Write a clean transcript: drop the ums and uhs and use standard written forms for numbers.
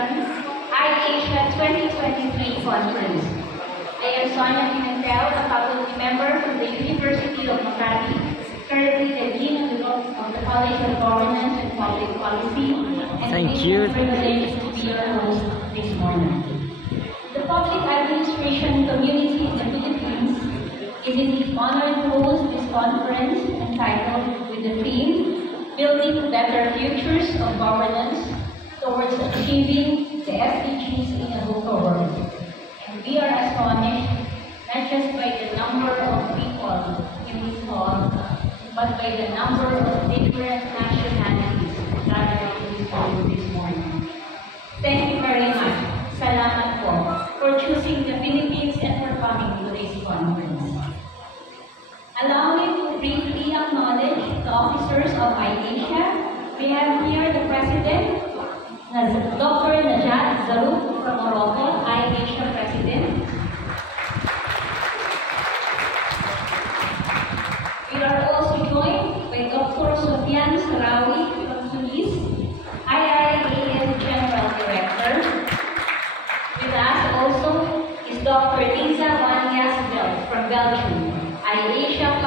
Administration iAsia 2023 Conference. I am Sonia Pimentel, a faculty member from the University of Makati, currently the Dean of the College of Governance and Public Policy, and Thank it you. is a privilege to be your host this morning. The public administration community in the Philippines is indeed honored to host this conference entitled with the theme, Building Better Futures of Governance Towards Achieving the SDGs in a VUCA World. And we are astonished not just by the number of people in this hall, but by the number of different nationalities gathered in this hall this morning. Thank you very much. Salamat po for choosing the Philippines and for coming to this conference. Allow me to briefly acknowledge the officers of iAsia. We have here the President, Dr. Najat Zarrouk from Morocco, iAsia President. We are also joined by Dr. Sofian Sarawi from Tunis, IIAS General Director. With us also is Dr. Lisa Van Jasveld from Belgium, iAsia